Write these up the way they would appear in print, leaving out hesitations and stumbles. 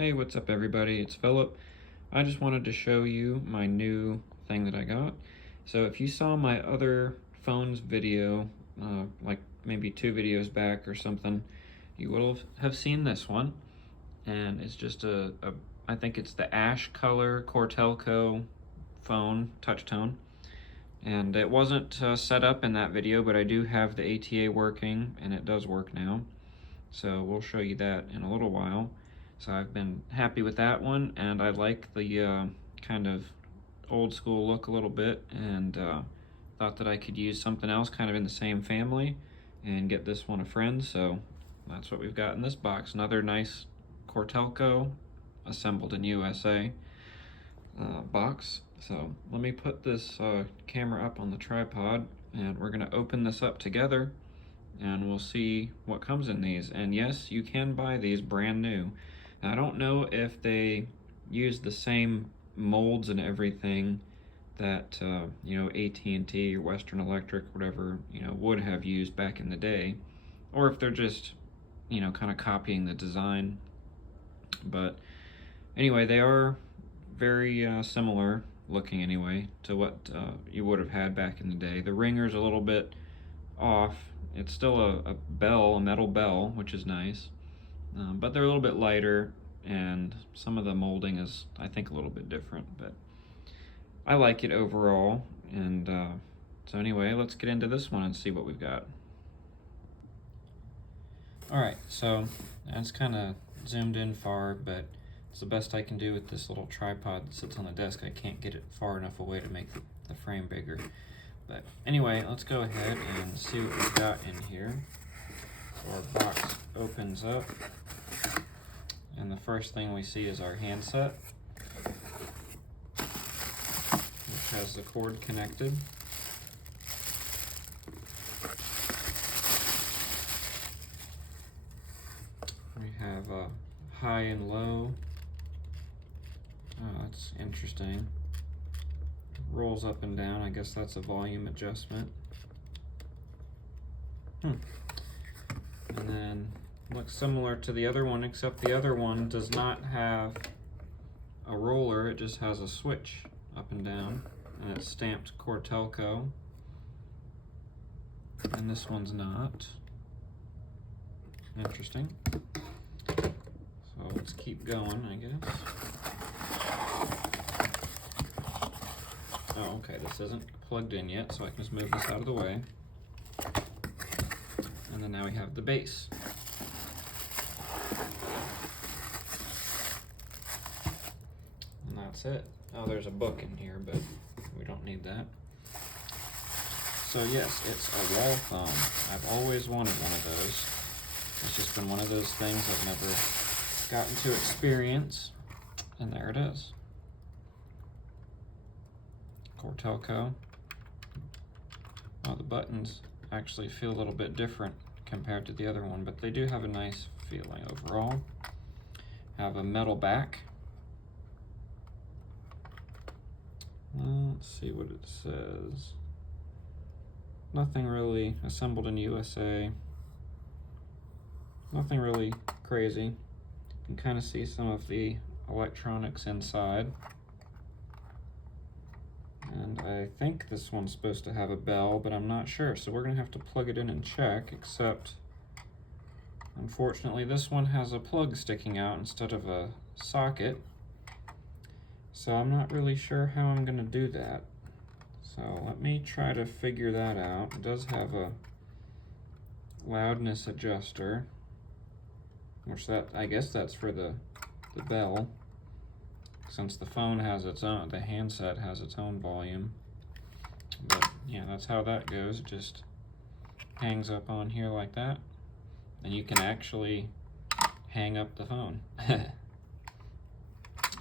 Hey, what's up everybody? It's Philip. I just wanted to show you my new thing that I got. So if you saw my other phone's video, like maybe 2 videos back or something, you will have seen this one. And it's just I think it's the ash color Cortelco phone, touch tone. And it wasn't set up in that video, but I do have the ATA working, and it does work now. So we'll show you that in a little while. So I've been happy with that one, and I like the kind of old school look a little bit, and thought that I could use something else kind of in the same family and get this one a friend. So that's what we've got in this box. Another nice Cortelco assembled in USA box. So let me put this camera up on the tripod, and we're gonna open this up together and we'll see what comes in these. And yes, you can buy these brand new. Now, I don't know if they use the same molds and everything that AT&T or Western Electric, whatever, would have used back in the day, or if they're just kind of copying the design. But anyway, they are very similar looking anyway to what you would have had back in the day. The ringer's a little bit off. It's still a bell, a metal bell, which is nice, but they're a little bit lighter, and some of the molding is, I think, a little bit different, but I like it overall. And so anyway, let's get into this one and see what we've got. Alright, so that's kind of zoomed in far, but it's the best I can do with this little tripod that sits on the desk. I can't get it far enough away to make the frame bigger. But anyway, let's go ahead and see what we've got in here. So our box opens up, and the first thing we see is our handset, which has the cord connected. We have a high and low. Oh, that's interesting. Rolls up and down. I guess that's a volume adjustment. And then looks similar to the other one, except the other one does not have a roller. It just has a switch up and down, and it's stamped Cortelco. And this one's not. Interesting. So let's keep going, I guess. Oh, okay, this isn't plugged in yet, so I can just move this out of the way. And then now we have the base. And that's it. Oh, there's a book in here, but we don't need that. So yes, it's a wall phone. I've always wanted one of those. It's just been one of those things I've never gotten to experience. And there it is. Cortelco. Oh, the buttons actually feel a little bit different compared to the other one, but they do have a nice feeling overall. Have a metal back. Let's see what it says. Nothing really. Assembled in USA. Nothing really crazy. You can kind of see some of the electronics inside. And I think this one's supposed to have a bell, but I'm not sure. So we're gonna have to plug it in and check, except unfortunately this one has a plug sticking out instead of a socket. So I'm not really sure how I'm gonna do that. So let me try to figure that out. It does have a loudness adjuster, which I guess that's for the bell. Since the phone has its own, the handset has its own volume. But yeah, that's how that goes. It just hangs up on here like that. And you can actually hang up the phone.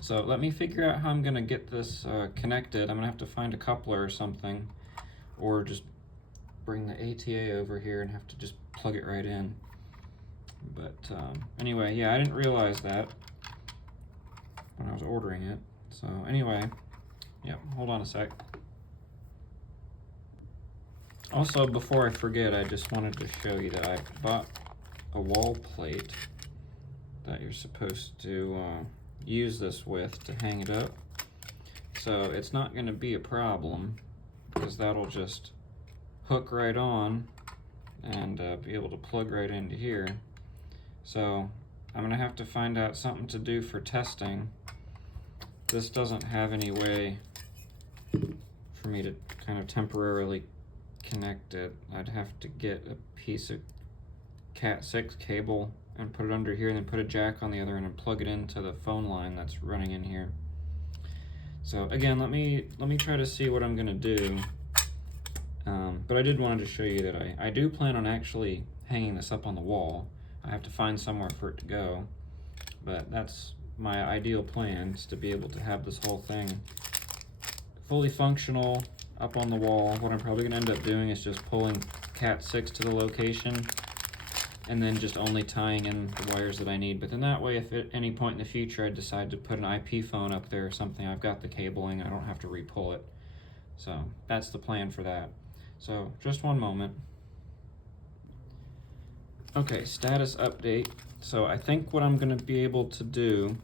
So let me figure out how I'm gonna get this connected. I'm gonna have to find a coupler or something, or just bring the ATA over here and have to just plug it right in. But anyway, yeah, I didn't realize that when I was ordering it. So anyway, yeah, hold on a sec. Also, before I forget, I just wanted to show you that I bought a wall plate that you're supposed to use this with to hang it up. So it's not going to be a problem because that'll just hook right on and be able to plug right into here. So I'm going to have to find out something to do for testing. This doesn't have any way for me to kind of temporarily connect it. I'd have to get a piece of Cat 6 cable and put it under here and then put a jack on the other end and plug it into the phone line that's running in here. So again, let me try to see what I'm gonna do. But I did want to show you that I do plan on actually hanging this up on the wall. I have to find somewhere for it to go, but that's my ideal plan, is to be able to have this whole thing fully functional up on the wall. What I'm probably gonna end up doing is just pulling Cat 6 to the location and then just only tying in the wires that I need. But then that way, if at any point in the future I decide to put an IP phone up there or something, I've got the cabling, I don't have to re-pull it. So that's the plan for that. So just one moment. Okay, status update. So I think what I'm gonna be able to do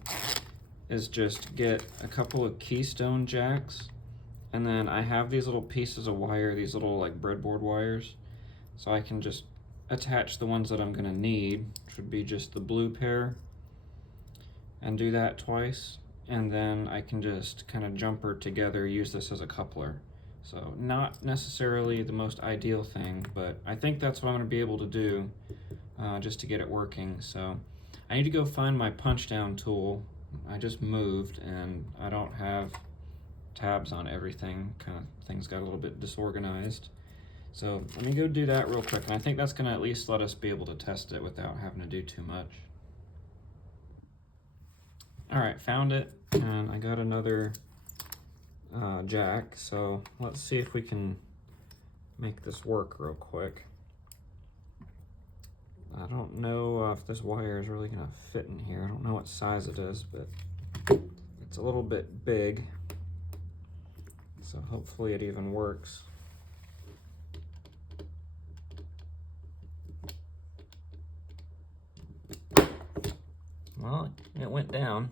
is just get a couple of keystone jacks, and then I have these little pieces of wire, these little like breadboard wires, so I can just attach the ones that I'm gonna need, which would be just the blue pair, and do that twice, and then I can just kind of jumper together, use this as a coupler. So not necessarily the most ideal thing, but I think that's what I'm gonna be able to do just to get it working. So I need to go find my punch down tool. I just moved and I don't have tabs on everything, kind of things got a little bit disorganized. So let me go do that real quick, and I think that's gonna at least let us be able to test it without having to do too much. All right, found it, and I got another jack, so let's see if we can make this work real quick. I don't know if this wire is really gonna fit in here. I don't know what size it is, but it's a little bit big, so hopefully it even works. Well, it went down.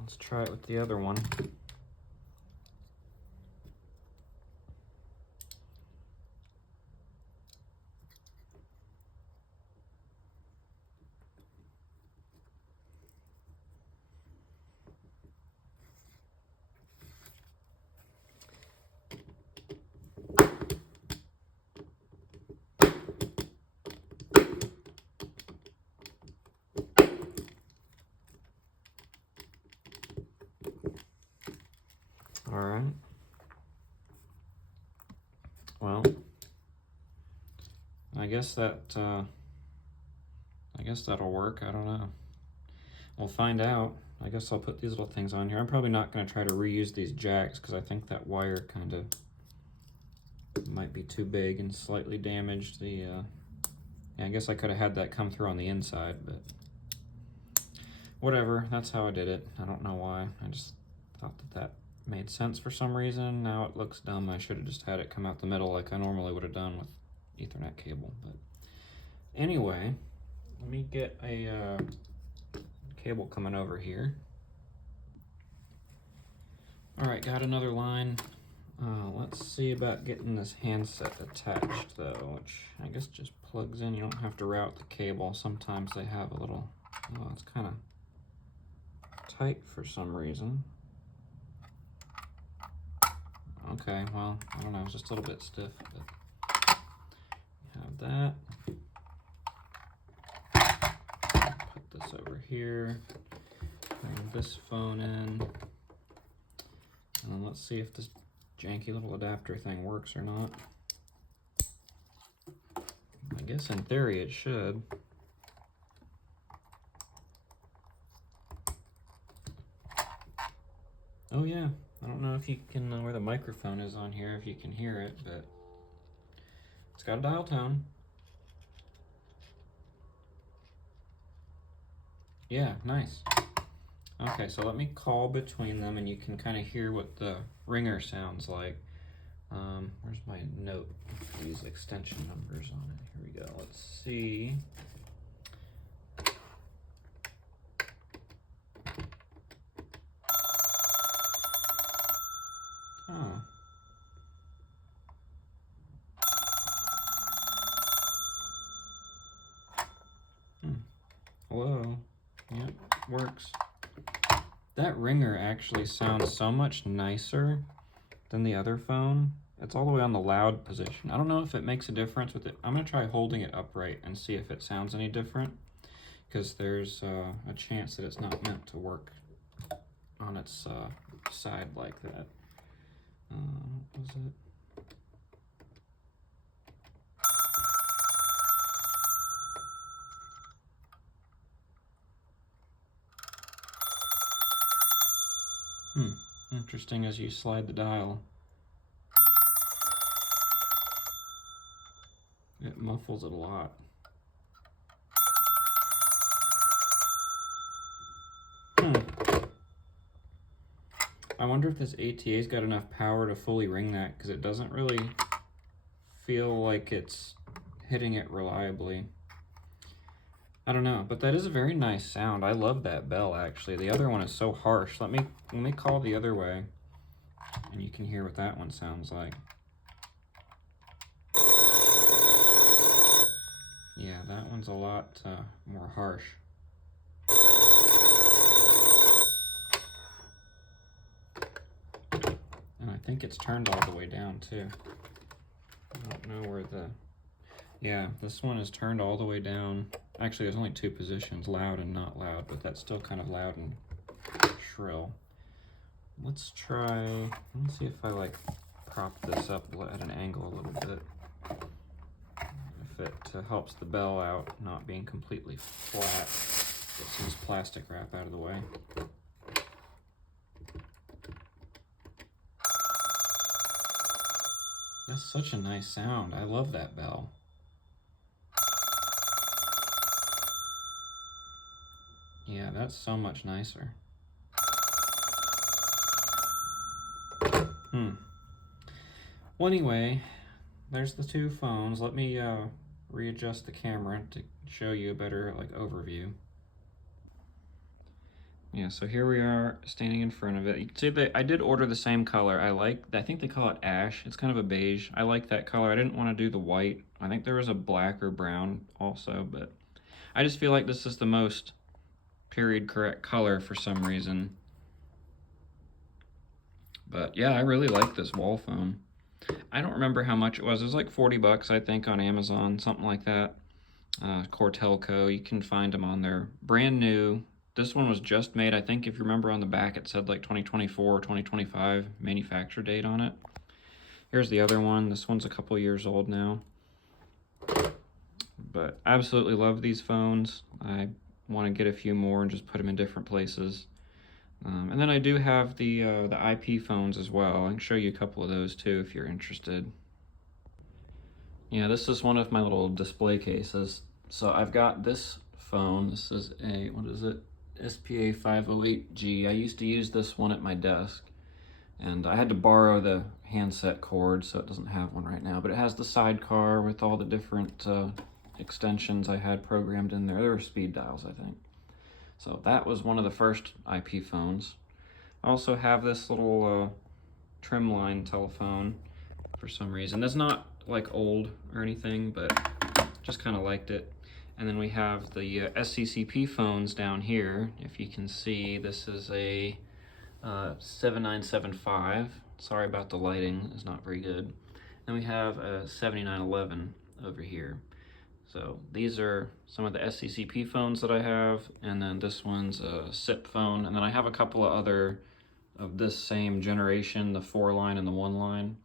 Let's try it with the other one. All right. Well, I guess that'll work. I don't know. We'll find out. I guess I'll put these little things on here. I'm probably not going to try to reuse these jacks because I think that wire kind of might be too big and slightly damaged the. Yeah, I guess I could have had that come through on the inside, but whatever. That's how I did it. I don't know why. I just thought that made sense for some reason. Now it looks dumb. I should have just had it come out the middle like I normally would have done with Ethernet cable. But anyway, let me get a cable coming over here. All right, got another line. Let's see about getting this handset attached though, which I guess just plugs in. You don't have to route the cable. Sometimes they have a little, well, it's kind of tight for some reason. Okay, well, I don't know, it's just a little bit stiff, but have that. Put this over here, bring this phone in, and then let's see if this janky little adapter thing works or not. I guess in theory it should. Oh yeah, I don't know if you can, where the microphone is on here, if you can hear it, but it's got a dial tone. Yeah, nice. Okay, so let me call between them and you can kind of hear what the ringer sounds like. Where's my note? These extension numbers on it. Here we go. Let's see. Oh. Hello. Yep, works. That ringer actually sounds so much nicer than the other phone. It's all the way on the loud position. I don't know if it makes a difference with it. I'm gonna try holding it upright and see if it sounds any different, because there's a chance that it's not meant to work on its side like that. What was it? Interesting as you slide the dial. It muffles it a lot. I wonder if this ATA's got enough power to fully ring that, because it doesn't really feel like it's hitting it reliably. I don't know, but that is a very nice sound. I love that bell, actually. The other one is so harsh. Let me call the other way, and you can hear what that one sounds like. Yeah, that one's a lot more harsh. And I think it's turned all the way down, too. I don't know where the... Yeah, this one is turned all the way down. Actually, there's only two positions, loud and not loud, but that's still kind of loud and shrill. Let's try, let me see if I like prop this up at an angle a little bit. If it helps the bell out, not being completely flat. Get some plastic wrap out of the way. That's such a nice sound. I love that bell. Yeah, that's so much nicer. Well, anyway, there's the two phones. Let me readjust the camera to show you a better overview. Yeah, so here we are standing in front of it. You can see that I did order the same color. I think they call it ash. It's kind of a beige. I like that color. I didn't want to do the white. I think there was a black or brown also, but I just feel like this is the most period correct color for some reason. But yeah, I really like this wall phone. I don't remember how much it was. It was like 40 bucks, I think, on Amazon, something like that. Cortelco, you can find them on there. Brand new. This one was just made. I think if you remember on the back, it said like 2024 or 2025 manufacture date on it. Here's the other one. This one's a couple years old now. But I absolutely love these phones. I want to get a few more and just put them in different places. And then I do have the IP phones as well. I can show you a couple of those too if you're interested. Yeah, this is one of my little display cases. So I've got this phone. This is a, what is it? SPA 508G. I used to use this one at my desk, and I had to borrow the handset cord, so it doesn't have one right now, but it has the sidecar with all the different extensions I had programmed in there. They were speed dials, I think. So that was one of the first IP phones. I also have this little trim line telephone for some reason. That's not like old or anything, but just kind of liked it. And then we have the SCCP phones down here. If you can see, this is a 7975. Sorry about the lighting, it's not very good. Then we have a 7911 over here. So these are some of the SCCP phones that I have, and then this one's a SIP phone, and then I have a couple of other of this same generation, the 4-line and the 1-line.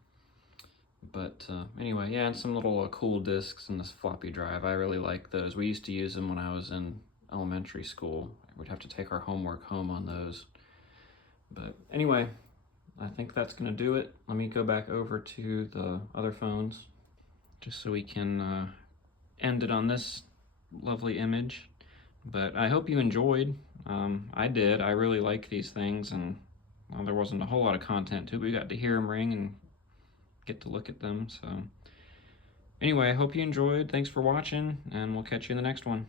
But anyway, yeah, and some little cool discs and this floppy drive. I really like those. We used to use them when I was in elementary school. We'd have to take our homework home on those. But anyway, I think that's gonna do it. Let me go back over to the other phones just so we can end it on this lovely image. But I hope you enjoyed. I did. I really like these things, and well, there wasn't a whole lot of content too, but we got to hear them ring and get to look at them. So anyway, I hope you enjoyed. Thanks for watching, and we'll catch you in the next one.